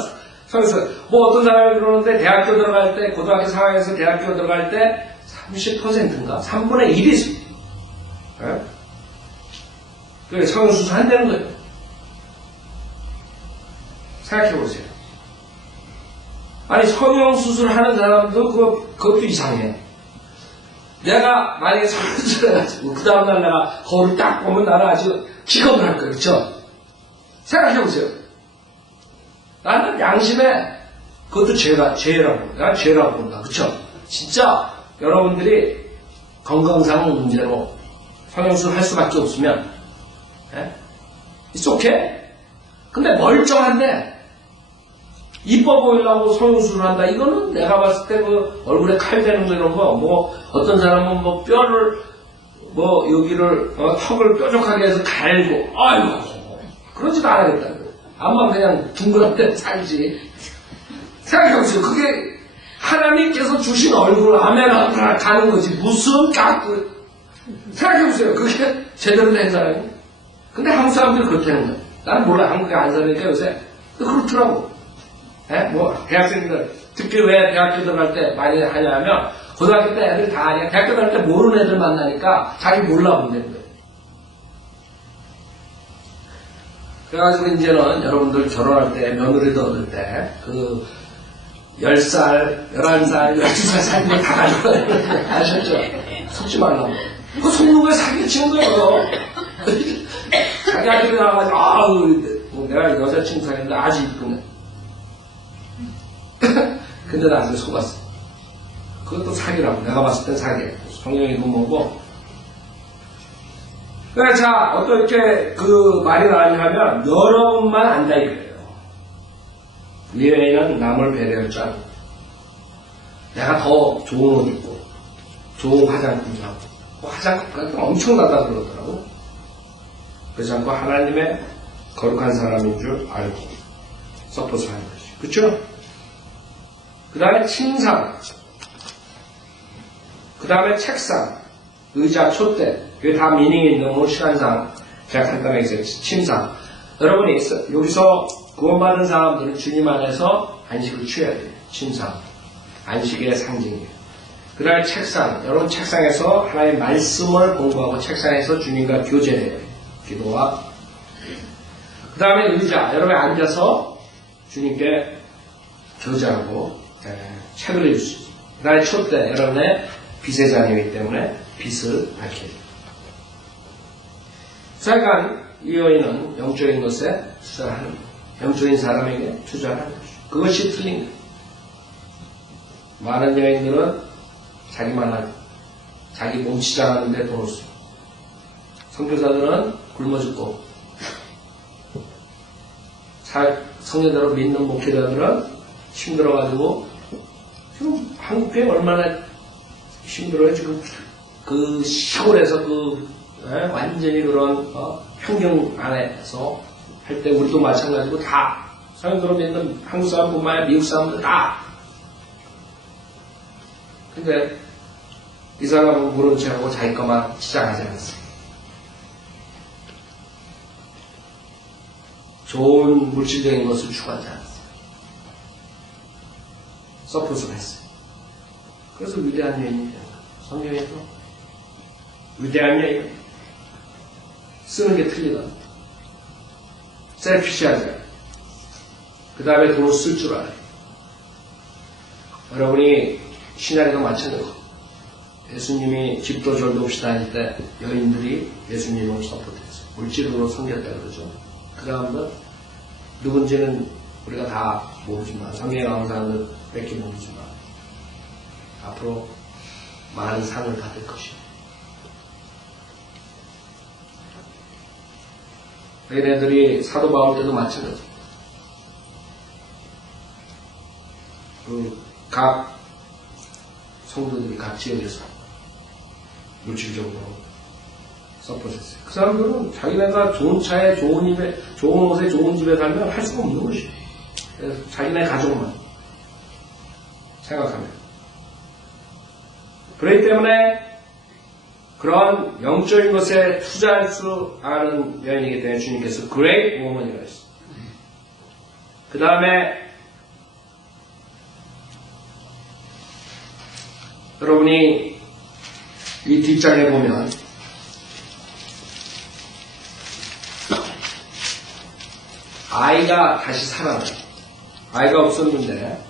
성형수술. 뭐 어떤 사람이 그러는데 대학교 들어갈 때, 고등학교 상황에서 대학교 들어갈 때 30%인가? 3분의 1이 있습니다. 그게 성형수술 한다는 거예요. 생각해보세요. 아니, 성형수술 하는 사람도 그것도 이상해. 내가 만약에 성형수술 해가지고, 그 다음날 내가 거울을 딱 보면 나는 아주 기겁을 할 거예요. 그쵸? 생각해보세요. 나는 양심에, 그것도 죄라고. 난 죄라고 본다. 그쵸? 진짜, 여러분들이 건강상 문제로 성형수술 할 수밖에 없으면, It's okay. 근데 멀쩡한데, 이뻐 보이려고 성형수술을 한다. 이거는 내가 봤을 때 그 얼굴에 칼 대는 거 이런 거, 뭐, 어떤 사람은 뭐 뼈를, 뭐, 여기를, 턱을 뾰족하게 해서 갈고, 아이고, 그러지도 않아야겠다. 암만 그냥 둥그런데 살지. 생각해보세요. 그게 하나님께서 주신 얼굴 아멘 가는 거지. 무슨 깎고. 생각해보세요. 그게 제대로 된 사람이. 근데 한국 사람들이 그렇다는 거예요. 나는 몰라. 한국에 안 사니까 요새. 그렇더라고. 뭐, 대학생들, 특히 왜 대학교 들어갈 때 많이 하냐면, 고등학교 때 애들이 다 아니야. 대학교 들어갈 때 모르는 애들 만나니까 자기 몰라 본다는 거예요. 그래가지고 이제는 여러분들 결혼할 때, 며느리도 얻을 때, 10살, 11살, 12살 사귄 거 다 가지고 아셨죠? 속지 말라고. 그 속는 거에 사기치는 거예요. 자기 아들이 나와가지고, 뭐 내가 여자친구 사귀는데 아주 이쁘네. 근데 나중에 속았어. 그것도 사기라고. 내가 봤을 땐 사기야. 성령이 돈 뭐고. 그래, 자, 어떻게 그 말이 나왔냐면, 여러분만 안다 이거예요. 네 외에는 남을 배려하지 않고, 내가 더 좋은 옷 입고, 좋은 화장품 사고, 화장품가 엄청나다 그러더라고. 그렇지 않고 하나님의 거룩한 사람인 줄 알고, 서포트 하는 거지. 그쵸? 그 다음에 침상, 그 다음에 책상, 의자, 촛대, 이게 다 미닝이 있는 오늘 시간상 제가 간단하게 했어요. 침상. 여러분이 여기서 구원받은 사람들은 주님 안에서 안식을 취해야 돼요. 침상. 안식의 상징이에요. 그 다음에 책상. 여러분 책상에서 하나님의 말씀을 공부하고 책상에서 주님과 교제해요. 기도와. 그 다음에 의자. 여러분이 앉아서 주님께 교제하고 책을 읽을 수 있어요. 그 다음에 촛대. 여러분의 빛의 자녀이기 때문에 빛을 밝혀야 돼요. 자간 이 여인은 영적인 것에 투자하는 거예요. 영적인 사람에게 투자하는 거죠. 그것이 틀린 거예요. 많은 여인들은 자기만 하고 자기 몸치장하는데 돈을 쓰고 선교사들은 굶어 죽고 성례대로 믿는 목회자들은 힘들어가지고 지금 한국에 얼마나 힘들어요. 지금 그 시골에서 완전히 그런 환경 안에서 할 때 우리도 마찬가지고 다 성경으로 믿는 한국 사람뿐만 아니라 미국 사람들 다. 근데 이 사람은 모른 체하고 자기 것만 치장하지 않았어요. 좋은 물질적인 것을 추구하지 않았어요. 서포트를 했어요. 그래서 위대한 여인이 되는 거예요. 성경에서 위대한 여인 쓰는 게 틀리다. 셀피시하죠. 그 다음에 돈을 쓸 줄 알아요. 여러분이 신앙에도 마찬가지고 예수님이 집도 절도 없이 다닐 때 여인들이 예수님을 서포트했어요. 물질로 섬겼다 그러죠. 그 다음은 누군지는 우리가 다 모르지만 성경에 나온 사람들 몇 개 모르지만 앞으로 많은 상을 받을 것이에요. 얘네들이 사도 바울 때도 마찬가지입니다. 각 성도들이 각 지역에서 물질적으로 서포트했어요. 그 사람들은 자기네가 좋은 차에, 좋은 입에, 좋은 옷에, 좋은 집에 살면 할 수가 없는 것이에요. 그래서 자기네 가족만 생각합니다. 그렇기 때문에 그런 영적인 것에 투자할 수 아는 여인이기 때문에 주님께서 Great Woman이라고 했어요. 그 다음에 여러분이 이 뒷장에 보면 아이가 다시 살아나요. 아이가 없었는데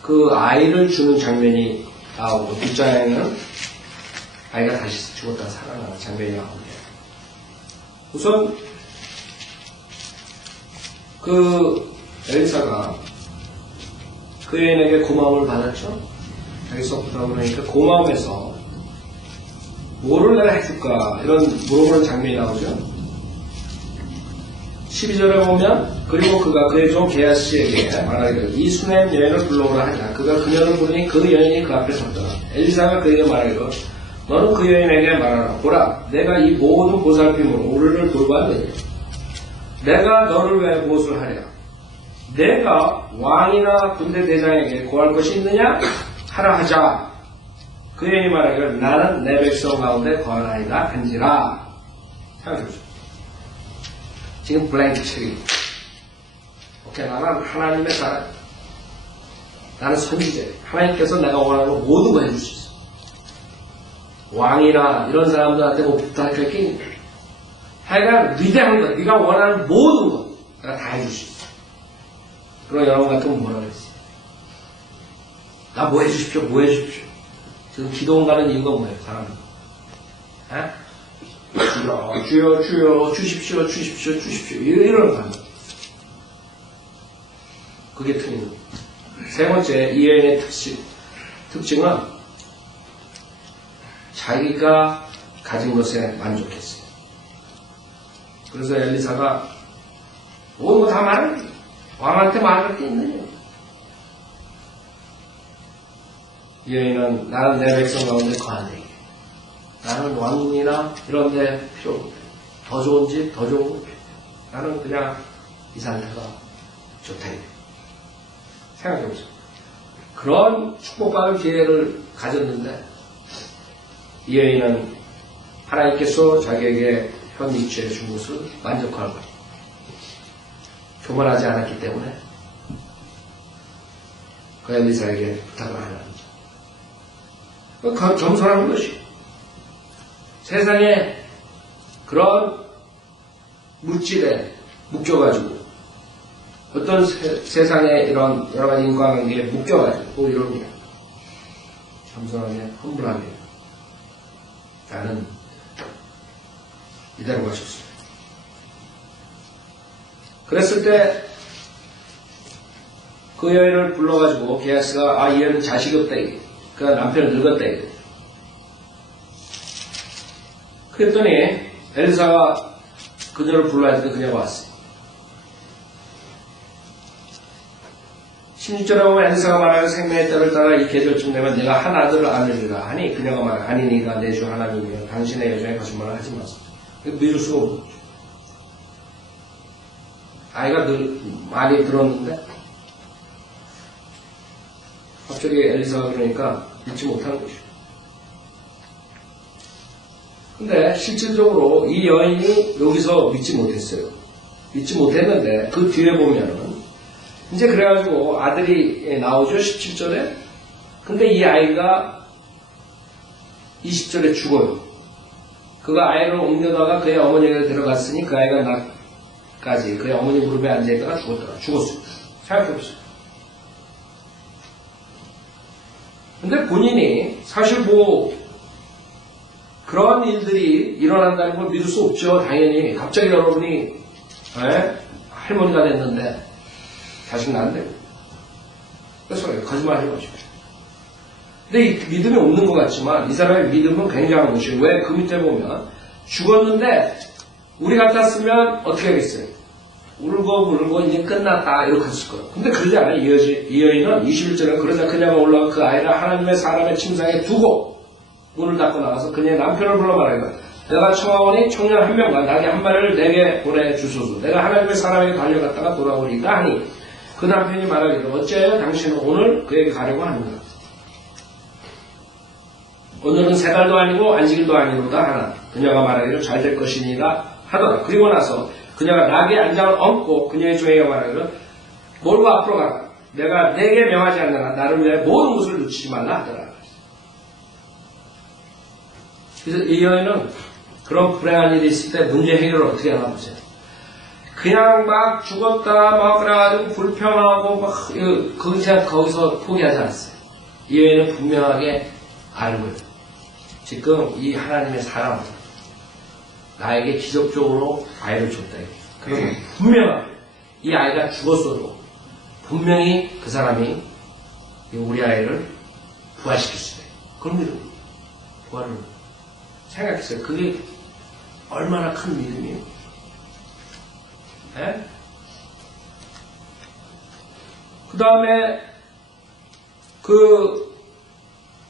그 아이를 주는 장면이 나오고 뒷장에는 아이가 다시 죽었다가 살아나는 장면이 나옵니다. 우선 그 엘리사가 그 여인에게 고마움을 받았죠. 자기 서포트하고 그러니까 고마움에서 뭐를 내가 해줄까 이런 물어보는 장면이 나오죠. 12절에 보면 그리고 그가 그의 종 게하시에게 말하기를 이 수냄 여인을 불러오라 하자. 그가 그녀를 부르니 그 여인이 그 앞에 섰더라. 엘리사가 그에게 말하기를 너는 그 여인에게 말하라. 보라 내가 이 모든 보살핌으로 우리를 돌봤느니 내가 너를 왜 무엇을 하랴. 내가 왕이나 군대 대장에게 고할 것이 있느냐 하라 하자. 그 여인이 말하기를 나는 내 백성 가운데 거하나이다 한지라. 생각해보세요. 지금 블랭크 책입니다. 오케이, 나는 하나님의 사람. 나는 선지자. 하나님께서 내가 원하는 모든 거 해줄 수 있어. 왕이나 이런 사람들한테 뭐 부탁할 게 있냐. 하여간 위대한 거, 네가 원하는 모든 거 내가 다 해줄 수 있어. 그럼 여러분 같으면 뭐라 그랬어요? 나 뭐 해주십시오, 뭐 해주십시오. 지금 기도원 가는 이유가 뭐예요, 사람들? 에? 주여, 주여, 주십시오, 주십시오, 주십시오. 이런 거. 그게 틀린 거예요. 세 번째, 이 여인의 특징은 자기가 가진 것에 만족했어요. 그래서 엘리사가 뭐 다 말해. 왕한테 말할 게 있느냐. 이 여인은 나는 내 백성 가운데 거하네. 나는 왕궁이나 이런 데 필요 없다. 더 좋은 집, 더 좋은 거 필요 없다. 나는 그냥 이 상태가 좋다. 생각해보세요. 그런 축복받을 기회를 가졌는데 이 여인은 하나님께서 자기에게 현 위치에 준 것을 만족하고 교만하지 않았기 때문에 그 엘리사에게 부탁을 하는 거죠. 겸손한 것이 세상에 그런 물질에 묶여가지고 어떤 세상에 이런 여러가지 인과관계에 묶여가지고 또 이런 게 겸손하게 험불하게 나는 이대로 가셨어요. 그랬을 때 그 여인을 불러가지고 게하시가 이 여인은 자식이 없다 이게. 그러니까 남편을 늙었다 이게. 그랬더니 엘리사가 그녀를 불러야 되는데 그녀가 왔어요. 16절에 보면 엘리사가 말하여 생명의 때를 따라 이 계절쯤 되면 내가 한 아들을 안으리라 하니 그녀가 말하여 아니니가 내 주 하나님이여 당신의 여정에 거짓말을 하지 마소서. 믿을 수가 없는 거죠. 아이가 많이 들었는데 갑자기 엘리사가 그러니까 믿지 못하는 것이죠. 근데 실질적으로 이 여인이 여기서 믿지 못했어요. 믿지 못했는데 그 뒤에 보면은 이제 그래가지고 아들이 나오죠. 17절에. 근데 이 아이가 20절에 죽어요. 그가 아이를 옮겨다가 그의 어머니에게 들어갔으니 그 아이가 낮까지 그의 어머니 무릎에 앉아있다가 죽었어요. 생각해보세요. 근데 본인이 사실 뭐 그런 일들이 일어난다는 걸 믿을 수 없죠. 당연히 갑자기 여러분이 할머니가 됐는데 자식 낳는데 그래서 거짓말 해가지고. 근데 이 믿음이 없는 것 같지만 이 사람의 믿음은 굉장한 것이에요. 왜? 그 밑에 보면 죽었는데 우리 같았으면 어떻게 하겠어요? 울고 이제 끝났다 이렇게 했을 거예요. 근데 그러지 않아요. 이 여인은 21절에 그러자 그녀가 올라가 그 아이를 하나님의 사람의 침상에 두고 문을 닫고 나가서 그녀의 남편을 불러 말하기를 내가 청하오니 청년 한 명과 나귀 한 마리를 내게 보내주소서. 내가 하나님의 사람에게 달려갔다가 돌아오리이다 하니 그 남편이 말하기를 어찌하여 당신은 오늘 그에게 가려고 하는가. 오늘은 세 달도 아니고 안식일도 아니로다 하나 그녀가 말하기를 잘 될 것이니라 하더라. 그리고 나서 그녀가 나귀의 안장을 얹고 그녀의 종에게 말하기를 몰고 앞으로 가라. 내가 내게 명하지 않느나 나를 위해 모든 것을 놓치지 말라 하더라. 그래서 이 여인은 그런 불행한 일이 있을 때 문제 해결을 어떻게 하나 보세요. 그냥 막 죽었다 막 그래가지고 불평하고 막 거기서 포기하지 않았어요. 이 여인은 분명하게 알고요. 지금 이 하나님의 사람 나에게 기적적으로 아이를 줬다. 그러면 분명하게 이 아이가 죽었어도 분명히 그 사람이 우리 아이를 부활시킬 수 있어요. 그런 믿음. 부활을 생각했어요. 그게 얼마나 큰 믿음이에요. 네? 그 다음에 그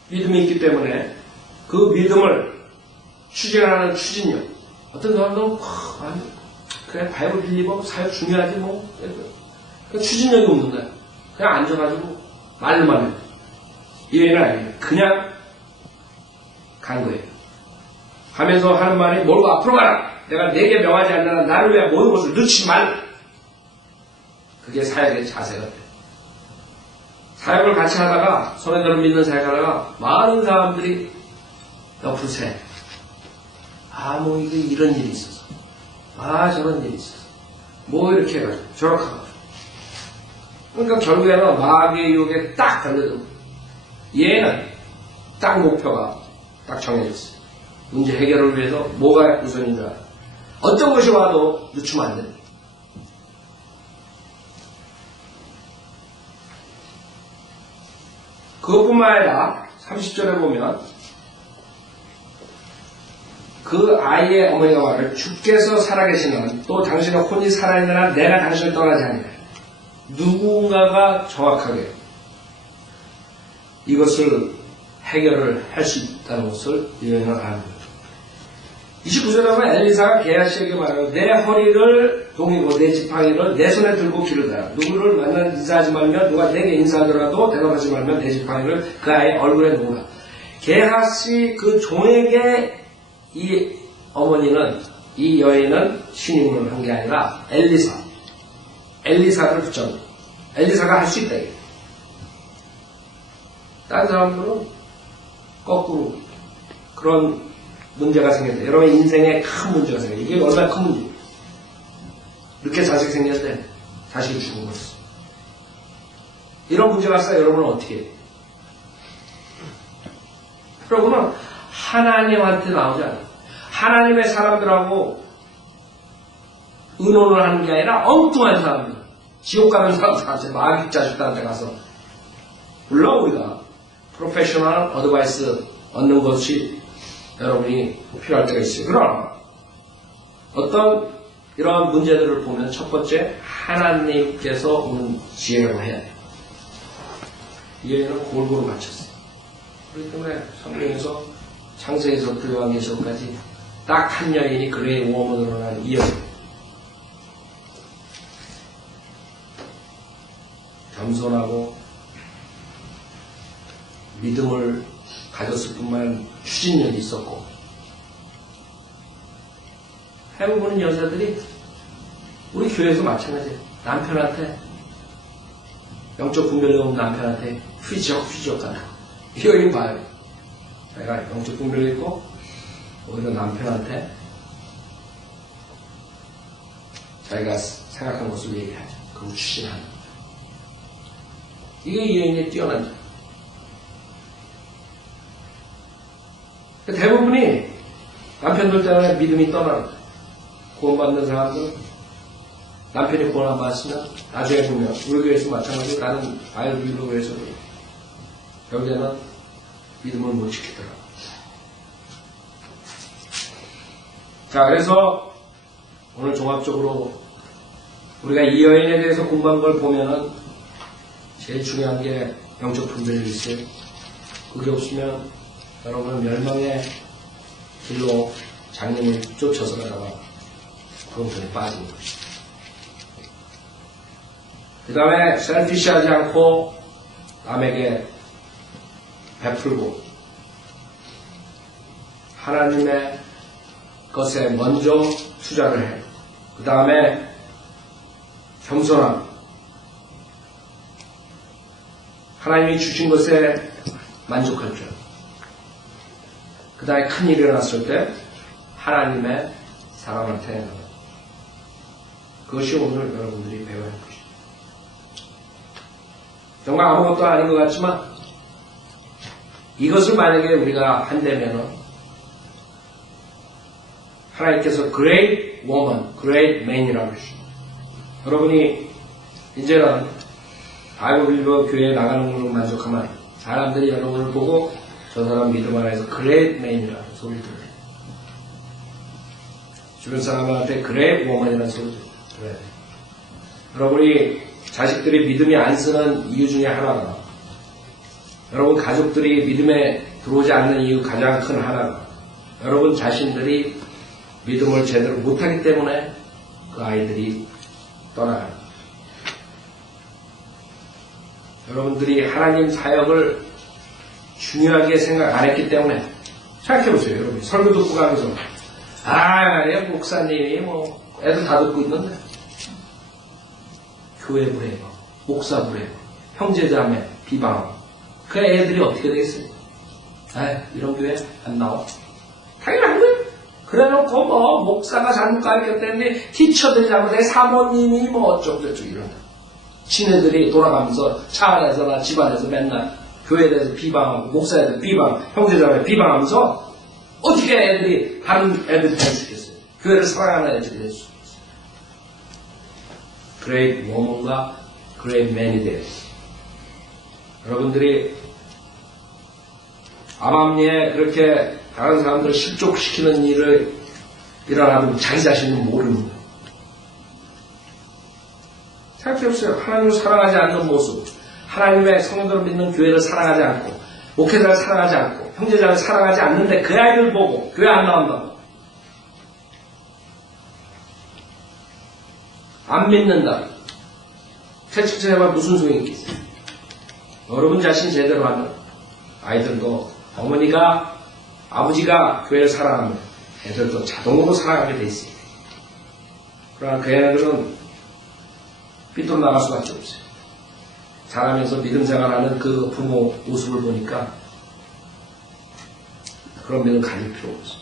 믿음이 있기 때문에 그 믿음을 추진하는 추진력. 어떤 사람들은 그래 바이블 빌리버 사역 중요하지 뭐. 그냥 추진력이 없는 거야. 그냥 앉아가지고 말로만 해. 이 여인은 아니에요. 그냥 간 거예요. 하면서 하는 말이 몰고 앞으로 가라. 내가 내게 명하지 않는 나를 위해 모든 것을 넣지 말라. 그게 사역의 자세가 돼요. 사역을 같이 하다가 소매들을 믿는 사역하다가 많은 사람들이 옆으로 새. 뭐 이게 이런 일이 있어서. 저런 일이 있어서. 뭐 이렇게 해가지고 저렇게 하고. 그러니까 결국에는 마귀의 유혹에 딱 걸려들고 얘는 딱 목표가 딱 정해졌어요. 문제 해결을 위해서 뭐가 우선인 줄 알아요. 어떤 것이 와도 늦추면 안 됩니다. 그것뿐만 아니라 30절에 보면 그 아이의 어머니가 말을 주께서 살아계시는 또 당신의 혼이 살아있는 한 내가 당신을 떠나지 않으리라. 누군가가 정확하게 이것을 해결을 할 수 있다는 것을 이 여인은 압니다. 29절에 보면 엘리사가 게하시에게 말하고 내 허리를 동이고 내 지팡이를 내 손에 들고 길을 가라. 누구를 만나 인사하지 말며 누가 내게 인사하더라도 대답하지 말며 내 지팡이를 그 아이의 얼굴에 놓으라. 게하시 그 종에게 이 어머니는 이 여인은 신임을 한 게 아니라 엘리사를 붙잡는 엘리사가 할 수 있다. 다른 사람들은 거꾸로 그런 문제가 생겼다. 여러분 인생에 큰 문제가 생겼다. 이게 얼마나 큰 문제예요. 이렇게 자식 생겼을 때 자식이 죽은 거였어. 이런 문제가 있어요. 여러분은 어떻게 해요? 여러분은 하나님한테 나오지 않아요. 하나님의 사람들하고 의논을 하는 게 아니라 엉뚱한 사람들, 지옥 가는 사람들한테 마귀 자식들한테 가서 물론 우리가 프로페셔널 어드바이스 얻는 것이 여러분이 필요할 때가 있어요. 그러나 어떤 이러한 문제들을 보면 첫 번째 하나님께서 오는 지혜라고 해야 돼요. 이 여인은 골고루 맞췄어요. 그렇기 때문에 성경에서 창세기서부터 요한계시록까지 딱 한 여인이 그의 모험으로 난 이 여인. 겸손하고 믿음을 가졌을 뿐만 추진력이 있었고 해보는 여자들이 우리 교회에서 마찬가지예요. 남편한테 영적 분별이 없는 남편한테 휘적휘적하다. 이 여인 봐요. 내가 영적 분별이 있고 오히려 남편한테 자기가 생각한 것을 얘기하죠. 그리고 추진하는 이게 이 여인의 뛰어난 점. 대부분이 남편들 때문에 믿음이 떠나는 거예요. 구원받는 사람들 남편이 구원 안 받았으면 나중에 보면 우리 교회에서 마찬가지로 나는 바이블 교회에서도 결국에는 믿음을 못 지키더라고요. 자, 그래서 오늘 종합적으로 우리가 이 여인에 대해서 공부한 걸 보면은 제일 중요한 게 영적 분별이 있어요. 그게 없으면 여러분은 멸망의 길로 장님을 쫓아서 가다가 그것들에 빠진 것이죠. 그 다음에 셀피시하지 않고 남에게 베풀고 하나님의 것에 먼저 투자를 해. 그 다음에 겸손함. 하나님이 주신 것에 만족할 줄. 그 다음에 큰일이 일어났을 때 하나님의 사람한테 나가. 그것이 오늘 여러분들이 배워야 할 것입니다. 정말 아무것도 아닌 것 같지만 이것을 만약에 우리가 한다면 하나님께서 great woman, great man이라고 하십니다. 여러분이 이제는 바이블 교회에 나가는 걸로 만족하면 사람들이 여러분을 보고 저 사람 믿음 안에서 great man이라는 소리를 들어요. 주변 사람한테 great woman이라는 소리를 들어요. 여러분이 자식들이 믿음이 안 쓰는 이유 중에 하나가 여러분 가족들이 믿음에 들어오지 않는 이유 가장 큰 하나가 여러분 자신들이 믿음을 제대로 못하기 때문에 그 아이들이 떠나갑니다. 여러분들이 하나님 사역을 중요하게 생각 안 했기 때문에 생각해보세요. 여러분 설교 듣고 가면서 말이야 목사님이 애들 다 듣고 있는데 교회 불행하고 목사 불행하고 형제자매 비방하고 그 애들이 어떻게 되겠어요? 이런 교회 안 나와. 당연한 거예요. 그래놓고 목사가 잘못 가르쳤다는데 티처들이 잘못해 사모님이 어쩌고저쩌고 이런다. 친애들이 돌아가면서 차 안에서나 집안에서 맨날 교회에 대해서 비방하고 목사에 대해서 비방, 형제자매 비방하면서 어떻게 애들이 다른 애들이 될 수 있겠어요? 교회를 사랑하는 애들이 될 수 있겠어요? great woman과 great man이 돼요. 여러분들이 암암리에 그렇게 다른 사람들을 실족시키는 일을 일어나도 자기 자신은 모르는 거예요. 생각해보세요. 하나님을 사랑하지 않는 모습, 하나님의 성도를 믿는 교회를 사랑하지 않고 목회자를 사랑하지 않고 형제자를 사랑하지 않는데 그 아이를 보고 교회 안 나온다고 안 믿는다. 채찍질해봐 무슨 소용이 있겠어요? 여러분 자신 제대로 하면 아이들도 어머니가 아버지가 교회를 사랑하면 애들도 자동으로 사랑하게 돼 있어요. 그러나 그 애들은 삐뚤어 나갈 수밖에 없어요. 자라면서 믿음 생활하는 그 부모 모습을 보니까 그런 믿음 가질 필요 없어요.